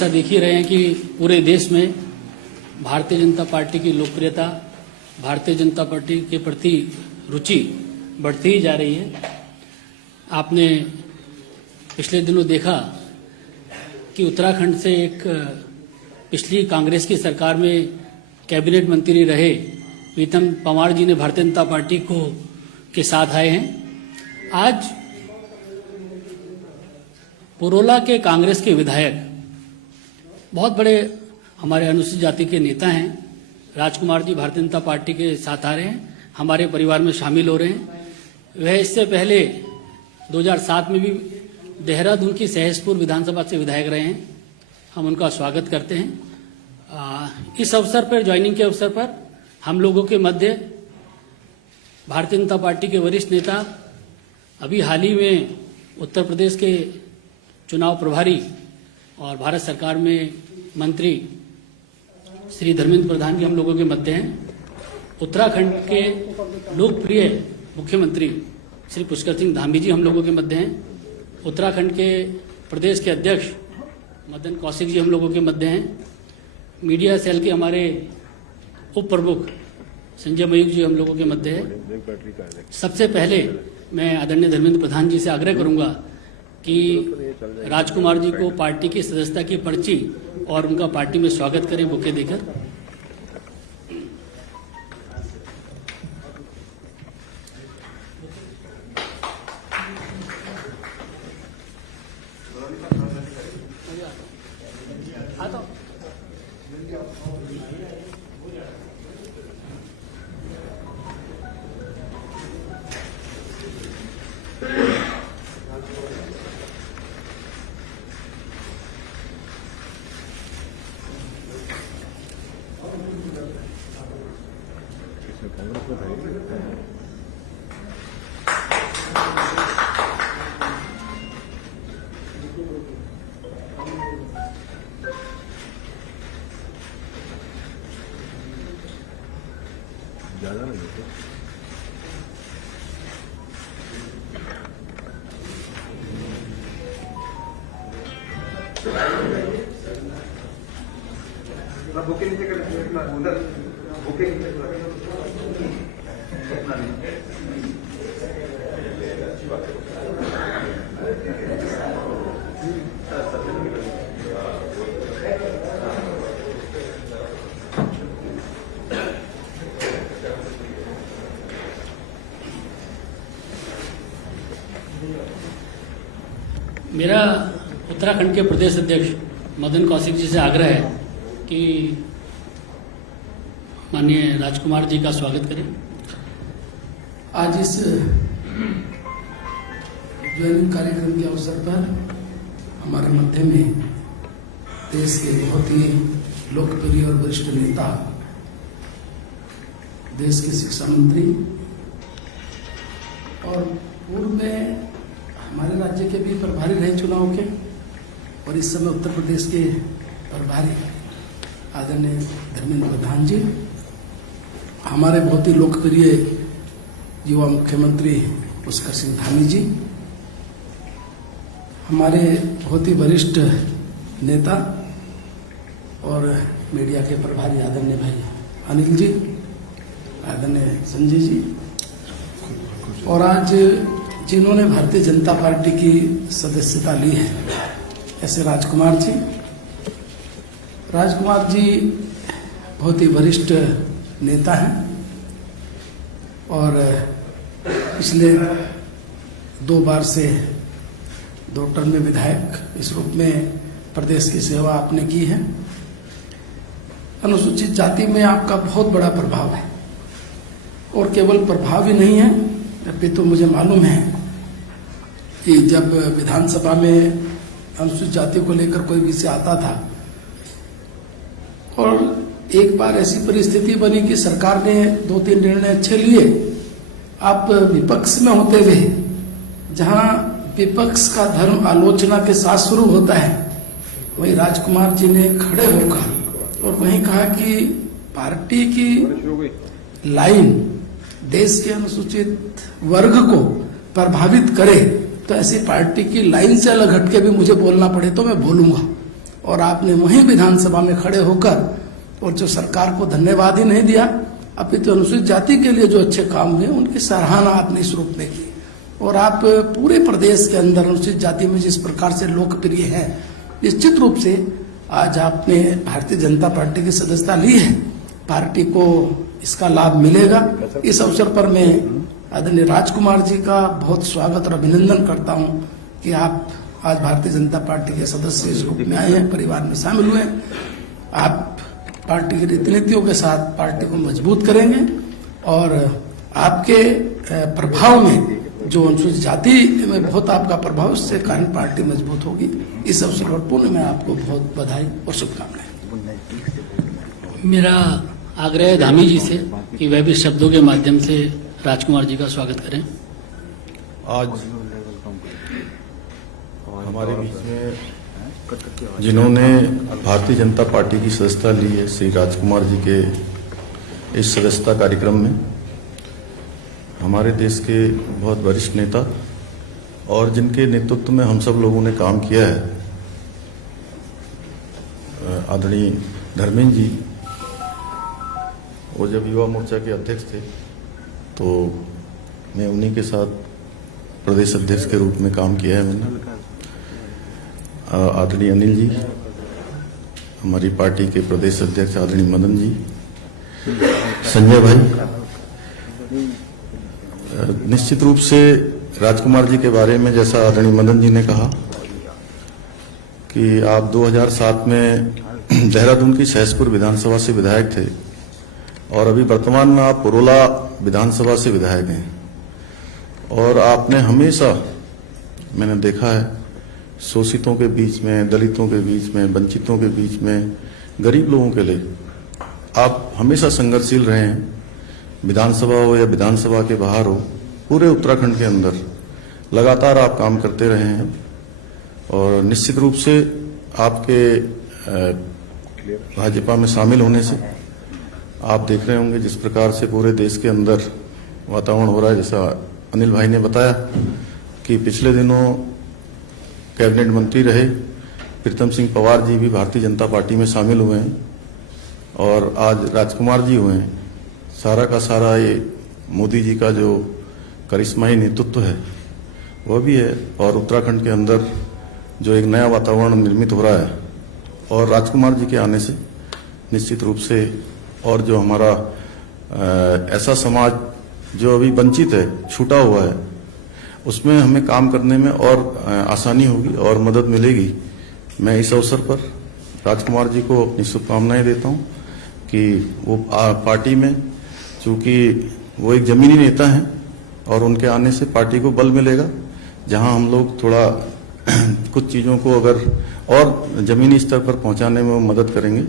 ऐसा देख ही रहे हैं कि पूरे देश में भारतीय जनता पार्टी की लोकप्रियता, भारतीय जनता पार्टी के प्रति रुचि बढ़ती ही जा रही है। आपने पिछले दिनों देखा कि उत्तराखंड से एक पिछली कांग्रेस की सरकार में कैबिनेट मंत्री रहे प्रीतम पंवार जी ने भारतीय जनता पार्टी को के साथ आए हैं। आज पुरोला के कांग्रेस के विधायक, बहुत बड़े हमारे अनुसूचित जाति के नेता हैं, राजकुमार जी भारतीय जनता पार्टी के साथ आ रहे हैं, हमारे परिवार में शामिल हो रहे हैं। वह इससे पहले 2007 में भी देहरादून की सहसपुर विधानसभा से विधायक रहे हैं। हम उनका स्वागत करते हैं। इस अवसर पर, ज्वाइनिंग के अवसर पर, हम लोगों के मध्य भारतीय जनता पार्टी के वरिष्ठ नेता, अभी हाल ही में उत्तर प्रदेश के चुनाव प्रभारी और भारत सरकार में मंत्री श्री धर्मेंद्र प्रधान जी हम लोगों के मध्य हैं। उत्तराखंड के लोकप्रिय मुख्यमंत्री श्री पुष्कर सिंह धामी जी हम लोगों के मध्य हैं। उत्तराखंड के प्रदेश के अध्यक्ष मदन कौशिक जी हम लोगों के मध्य हैं। मीडिया सेल के हमारे उप प्रमुख संजय मयूख जी हम लोगों के मध्य है। सबसे पहले मैं आदरणीय धर्मेंद्र प्रधान जी से आग्रह करूंगा कि राजकुमार जी को पार्टी की सदस्यता की पर्ची और उनका पार्टी में स्वागत करें बुके देकर। ज़्यादा नहीं है। बुकिंग से कर उधर बुकिंग मेरा उत्तराखंड के प्रदेश अध्यक्ष मदन कौशिक जी से आग्रह है कि माननीय राजकुमार जी का स्वागत करें। आज इस ज्वाइनिंग कार्यक्रम के अवसर पर हमारे मध्य में देश के बहुत ही लोकप्रिय और वरिष्ठ नेता, देश के शिक्षा मंत्री और पूर्व में हमारे राज्य के भी प्रभारी रहे चुनाव के, और इस समय उत्तर प्रदेश के प्रभारी आदरणीय धर्मेंद्र प्रधान जी, हमारे बहुत ही लोकप्रिय युवा मुख्यमंत्री पुष्कर सिंह धामी जी, हमारे बहुत ही वरिष्ठ नेता और मीडिया के प्रभारी आदरणीय भाई अनिल जी, आदरणीय संजय जी, और आज जिन्होंने भारतीय जनता पार्टी की सदस्यता ली है ऐसे राजकुमार जी। राजकुमार जी बहुत ही वरिष्ठ नेता हैं और पिछले 2 बार से 2 टर्म में विधायक इस रूप में प्रदेश की सेवा आपने की है। अनुसूचित जाति में आपका बहुत बड़ा प्रभाव है, और केवल प्रभाव ही नहीं है, अभी तो मुझे मालूम है कि जब विधानसभा में अनुसूचित जाति को लेकर कोई विषय आता था और एक बार ऐसी परिस्थिति बनी कि सरकार ने 2-3 निर्णय अच्छे लिए, आप विपक्ष में होते हुए, जहां विपक्ष का धर्म आलोचना के साथ शुरू होता है, वही राजकुमार जी ने खड़े होकर और वहीं कहा कि पार्टी की लाइन देश के अनुसूचित वर्ग को प्रभावित करे तो ऐसी पार्टी की लाइन से अलग हटके भी मुझे बोलना पड़े तो मैं बोलूंगा। और आपने वहीं विधानसभा में खड़े होकर और जो सरकार को धन्यवाद ही नहीं दिया, अपितु अनुसूचित जाति के लिए जो अच्छे काम हुए उनकी सराहना आपने इस रूप में की। और आप पूरे प्रदेश के अंदर अनुसूचित जाति में जिस प्रकार से लोकप्रिय है, निश्चित रूप से आज आपने भारतीय जनता पार्टी की सदस्यता ली है, पार्टी को इसका लाभ मिलेगा। इस अवसर पर मैं आदरणीय राजकुमार जी का बहुत स्वागत और अभिनंदन करता हूं कि आप आज भारतीय जनता पार्टी के सदस्य इस रूप में आए हैं, परिवार में शामिल हुए हैं। आप पार्टी की रीति नीतियों के साथ पार्टी को मजबूत करेंगे और आपके प्रभाव में जो अनुसूचित जाति में बहुत आपका प्रभाव, उससे कारण पार्टी मजबूत होगी। इस अवसर पर पुनः मैं आपको बहुत बधाई और शुभकामनाएं। मेरा आग्रह है धामी जी से कि वह भी शब्दों के माध्यम से राजकुमार जी का स्वागत करें। आज हमारे बीच में जिन्होंने भारतीय जनता पार्टी की सदस्यता ली है, श्री राजकुमार जी के इस सदस्यता कार्यक्रम में हमारे देश के बहुत वरिष्ठ नेता और जिनके नेतृत्व में हम सब लोगों ने काम किया है, आदरणीय धर्मेंद्र जी, वो जब युवा मोर्चा के अध्यक्ष थे तो मैं उन्हीं के साथ प्रदेश अध्यक्ष के रूप में काम किया है मैंने। आदरणीय अनिल जी, हमारी पार्टी के प्रदेश अध्यक्ष आदरणीय मदन जी, संजय भाई। निश्चित रूप से राजकुमार जी के बारे में जैसा आदरणीय मदन जी ने कहा कि आप 2007 में देहरादून की सहसपुर विधानसभा से विधायक थे और अभी वर्तमान में आप पुरोला विधानसभा से विधायक हैं। और आपने हमेशा, मैंने देखा है, शोषितों के बीच में, दलितों के बीच में, वंचितों के बीच में, गरीब लोगों के लिए आप हमेशा संघर्षशील रहे हैं। विधानसभा हो या विधानसभा के बाहर हो, पूरे उत्तराखंड के अंदर लगातार आप काम करते रहे हैं। और निश्चित रूप से आपके भाजपा में शामिल होने से आप देख रहे होंगे जिस प्रकार से पूरे देश के अंदर वातावरण हो रहा है। जैसा अनिल भाई ने बताया कि पिछले दिनों कैबिनेट मंत्री रहे प्रीतम सिंह पवार जी भी भारतीय जनता पार्टी में शामिल हुए हैं और आज राजकुमार जी हुए हैं। सारा का सारा ये मोदी जी का जो करिश्माई नेतृत्व है वह भी है और उत्तराखंड के अंदर जो एक नया वातावरण निर्मित हो रहा है और राजकुमार जी के आने से निश्चित रूप से और जो हमारा ऐसा समाज जो अभी वंचित है, छूटा हुआ है, उसमें हमें काम करने में और आसानी होगी और मदद मिलेगी। मैं इस अवसर पर राजकुमार जी को अपनी शुभकामनाएं देता हूं कि वो पार्टी में, चूंकि वो एक जमीनी नेता हैं और उनके आने से पार्टी को बल मिलेगा। जहां हम लोग थोड़ा कुछ चीज़ों को अगर और जमीनी स्तर पर पहुंचाने में वो मदद करेंगे,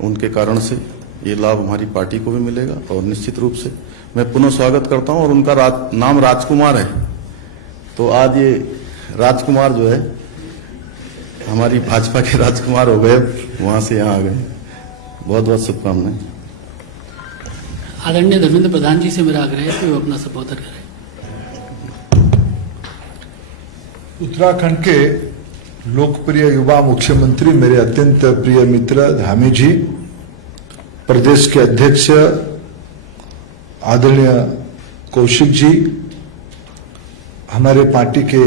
उनके कारण से ये लाभ हमारी पार्टी को भी मिलेगा। और निश्चित रूप से मैं पुनः स्वागत करता हूं। और उनका नाम राजकुमार है, तो आज ये राजकुमार जो है हमारी भाजपा के राजकुमार हो गए, वहां से यहाँ आ गए। बहुत बहुत शुभकामनाएं। आदरणीय धर्मेंद्र प्रधान जी से मेरा आग्रह है कि वो अपना संबोधन करें। उत्तराखंड के लोकप्रिय युवा मुख्यमंत्री, मेरे अत्यंत प्रिय मित्र धामी जी, प्रदेश के अध्यक्ष आदरणीय कौशिक जी, हमारे पार्टी के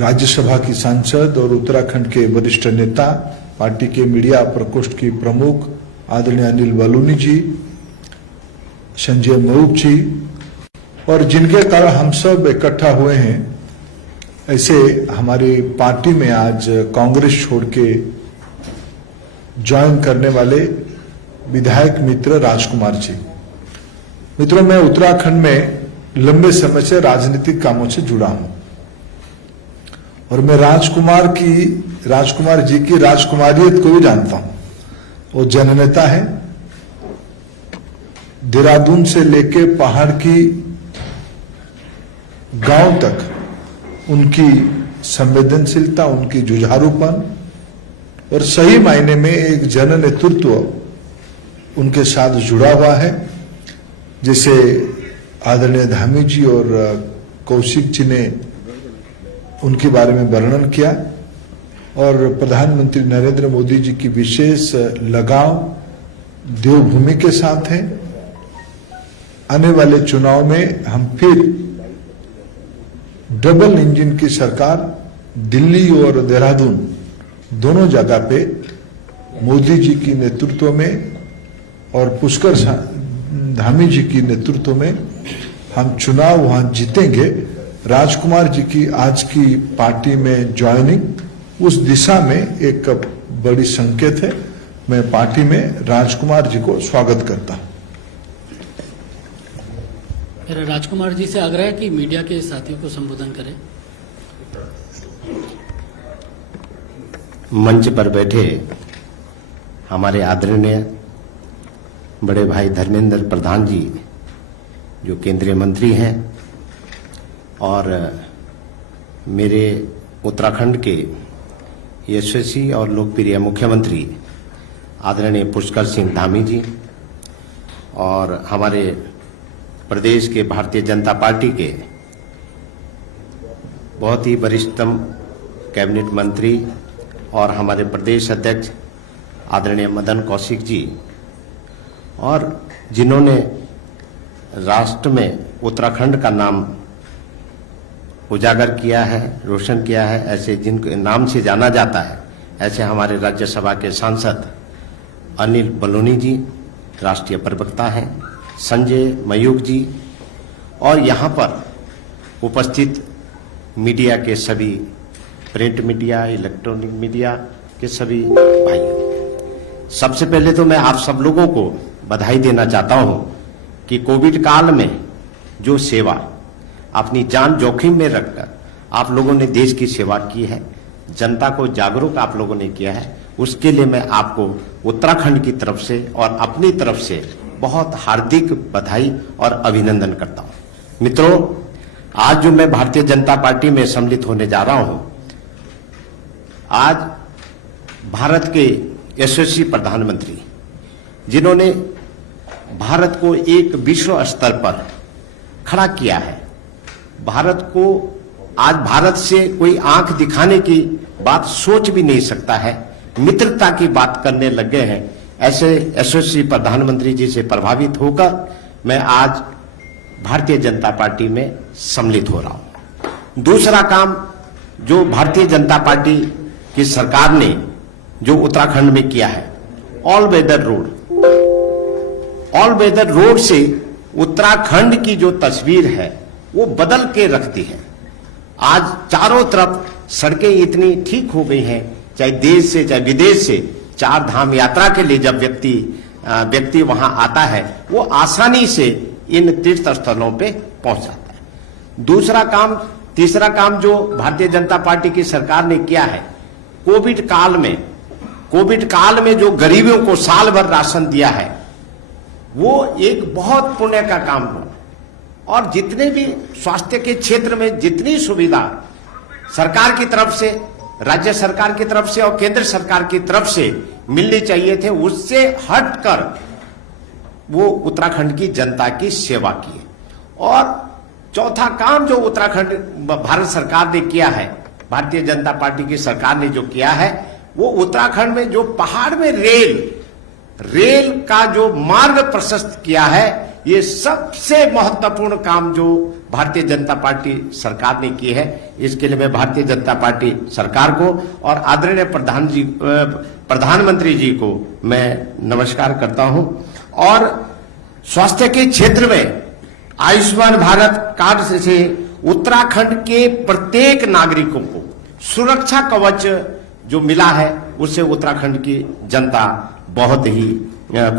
राज्यसभा की सांसद और उत्तराखंड के वरिष्ठ नेता, पार्टी के मीडिया प्रकोष्ठ की प्रमुख आदरणीय अनिल बलूनी जी, संजय मऊक जी, और जिनके कारण हम सब इकट्ठा हुए हैं, ऐसे हमारी पार्टी में आज कांग्रेस छोड़ के ज्वाइन करने वाले विधायक मित्र राजकुमार जी। मित्रों, मैं उत्तराखंड में लंबे समय से राजनीतिक कामों से जुड़ा हूं और मैं राजकुमार जी की राजकुमारियत को भी जानता हूं। वो जननेता है। देहरादून से लेके पहाड़ की गांव तक उनकी संवेदनशीलता, उनकी जुझारूपन और सही मायने में एक जन नेतृत्व उनके साथ जुड़ा हुआ है। जैसे आदरणीय धामी जी और कौशिक जी ने उनके बारे में वर्णन किया, और प्रधानमंत्री नरेंद्र मोदी जी की विशेष लगाव देवभूमि के साथ है। आने वाले चुनाव में हम फिर डबल इंजन की सरकार दिल्ली और देहरादून दोनों जगह पे मोदी जी की नेतृत्व में और पुष्कर धामी जी की नेतृत्व में हम चुनाव वहां जीतेंगे। राजकुमार जी की आज की पार्टी में ज्वाइनिंग उस दिशा में एक बड़ी संकेत है। मैं पार्टी में राजकुमार जी को स्वागत करता हूं। मेरा राजकुमार जी से आग्रह है कि मीडिया के साथियों को संबोधन करें। मंच पर बैठे हमारे आदरणीय बड़े भाई धर्मेंद्र प्रधान जी जो केंद्रीय मंत्री हैं और मेरे उत्तराखंड के यशस्वी और लोकप्रिय मुख्यमंत्री आदरणीय पुष्कर सिंह धामी जी और हमारे प्रदेश के भारतीय जनता पार्टी के बहुत ही वरिष्ठतम कैबिनेट मंत्री और हमारे प्रदेश अध्यक्ष आदरणीय मदन कौशिक जी और जिन्होंने राष्ट्र में उत्तराखंड का नाम उजागर किया है, रोशन किया है, ऐसे जिनके नाम से जाना जाता है, ऐसे हमारे राज्यसभा के सांसद अनिल बलूनी जी राष्ट्रीय प्रवक्ता हैं, संजय मयूख जी और यहाँ पर उपस्थित मीडिया के सभी प्रिंट मीडिया, इलेक्ट्रॉनिक मीडिया के सभी भाइयों, सबसे पहले तो मैं आप सब लोगों को बधाई देना चाहता हूं कि कोविड काल में जो सेवा अपनी जान जोखिम में रखकर आप लोगों ने देश की सेवा की है, जनता को जागरूक आप लोगों ने किया है, उसके लिए मैं आपको उत्तराखंड की तरफ से और अपनी तरफ से बहुत हार्दिक बधाई और अभिनंदन करता हूं। मित्रों, आज जो मैं भारतीय जनता पार्टी में सम्मिलित होने जा रहा हूं, आज भारत के यशस्वी प्रधानमंत्री जिन्होंने भारत को एक विश्व स्तर पर खड़ा किया है, भारत को आज भारत से कोई आंख दिखाने की बात सोच भी नहीं सकता है, मित्रता की बात करने लग गए हैं, ऐसे यशस्वी प्रधानमंत्री जी से प्रभावित होकर मैं आज भारतीय जनता पार्टी में सम्मिलित हो रहा हूं। दूसरा काम जो भारतीय जनता पार्टी की सरकार ने जो उत्तराखंड में किया है, ऑल वेदर रोड से उत्तराखंड की जो तस्वीर है वो बदल के रखती है। आज चारों तरफ सड़कें इतनी ठीक हो गई हैं, चाहे देश से चाहे विदेश से, चार धाम यात्रा के लिए जब व्यक्ति वहां आता है वो आसानी से इन तीर्थ स्थलों पे पहुंच जाता है। तीसरा काम जो भारतीय जनता पार्टी की सरकार ने किया है, कोविड काल में जो गरीबों को साल भर राशन दिया है, वो एक बहुत पुण्य का काम हुआ। और जितने भी स्वास्थ्य के क्षेत्र में जितनी सुविधा सरकार की तरफ से, राज्य सरकार की तरफ से और केंद्र सरकार की तरफ से मिलनी चाहिए थे, उससे हटकर वो उत्तराखंड की जनता की सेवा की। और चौथा काम जो उत्तराखंड भारत सरकार ने किया है, भारतीय जनता पार्टी की सरकार ने जो किया है, वो उत्तराखंड में जो पहाड़ में रेल का जो मार्ग प्रशस्त किया है, ये सबसे महत्वपूर्ण काम जो भारतीय जनता पार्टी सरकार ने की है। इसके लिए मैं भारतीय जनता पार्टी सरकार को और आदरणीय प्रधानमंत्री जी को मैं नमस्कार करता हूं। और स्वास्थ्य के क्षेत्र में आयुष्मान भारत कार्ड से उत्तराखंड के प्रत्येक नागरिकों को सुरक्षा कवच जो मिला है, उससे उत्तराखंड की जनता बहुत ही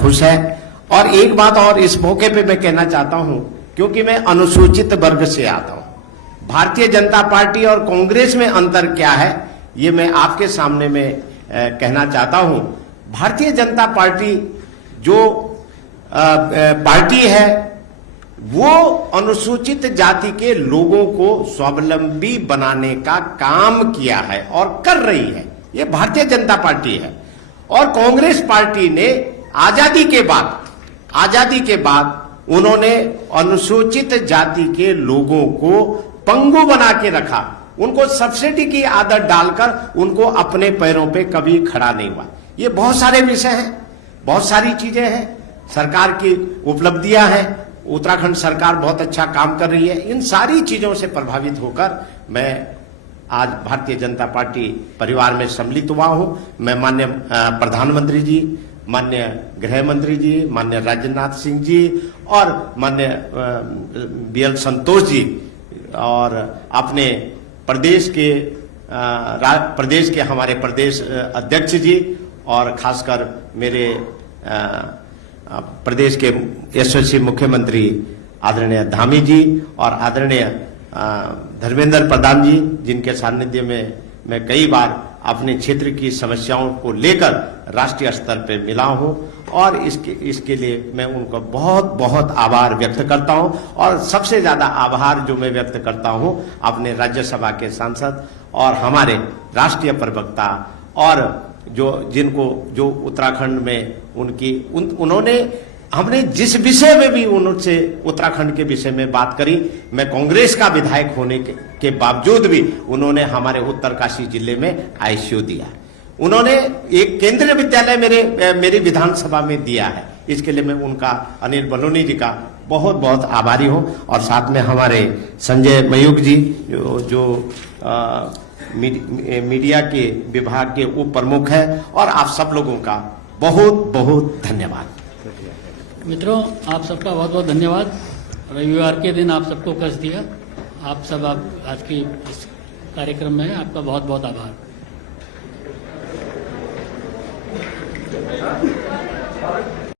खुश है। और एक बात और इस मौके पे मैं कहना चाहता हूं, क्योंकि मैं अनुसूचित वर्ग से आता हूं, भारतीय जनता पार्टी और कांग्रेस में अंतर क्या है ये मैं आपके सामने में कहना चाहता हूं। भारतीय जनता पार्टी जो पार्टी है वो अनुसूचित जाति के लोगों को स्वावलंबी बनाने का काम किया है और कर रही है, ये भारतीय जनता पार्टी है। और कांग्रेस पार्टी ने आजादी के बाद उन्होंने अनुसूचित जाति के लोगों को पंगु बना के रखा, उनको सब्सिडी की आदत डालकर उनको अपने पैरों पे कभी खड़ा नहीं हुआ। ये बहुत सारे विषय हैं, बहुत सारी चीजें हैं, सरकार की उपलब्धियां हैं, उत्तराखंड सरकार बहुत अच्छा काम कर रही है। इन सारी चीजों से प्रभावित होकर मैं आज भारतीय जनता पार्टी परिवार में सम्मिलित हुआ हूं। मैं माननीय प्रधानमंत्री जी, माननीय गृह मंत्री जी, माननीय राजनाथ सिंह जी और माननीय BL संतोष जी और अपने प्रदेश के हमारे प्रदेश अध्यक्ष जी और खासकर मेरे प्रदेश के यशस्वी मुख्यमंत्री आदरणीय धामी जी और आदरणीय धर्मेंद्र प्रधान जी, जिनके सानिध्य में मैं कई बार अपने क्षेत्र की समस्याओं को लेकर राष्ट्रीय स्तर पर मिला हूं और इसके लिए मैं उनका बहुत बहुत आभार व्यक्त करता हूं। और सबसे ज्यादा आभार जो मैं व्यक्त करता हूं अपने राज्यसभा के सांसद और हमारे राष्ट्रीय प्रवक्ता और जो उत्तराखंड में उन्होंने हमने जिस विषय में भी उनसे उत्तराखंड के विषय में बात करी, मैं कांग्रेस का विधायक होने के बावजूद भी उन्होंने हमारे उत्तरकाशी जिले में ICU दिया। उन्होंने एक केंद्रीय विद्यालय मेरी विधानसभा में दिया है। इसके लिए मैं उनका, अनिल बलूनी जी का बहुत बहुत आभारी हूं। और साथ में हमारे संजय मयूख जी जो मीडिया के विभाग के उप प्रमुख हैं, और आप सब लोगों का बहुत बहुत धन्यवाद। मित्रों, आप सबका बहुत बहुत धन्यवाद। रविवार के दिन आप सबको कष्ट दिया, आप आज के इस कार्यक्रम में आपका बहुत बहुत आभार।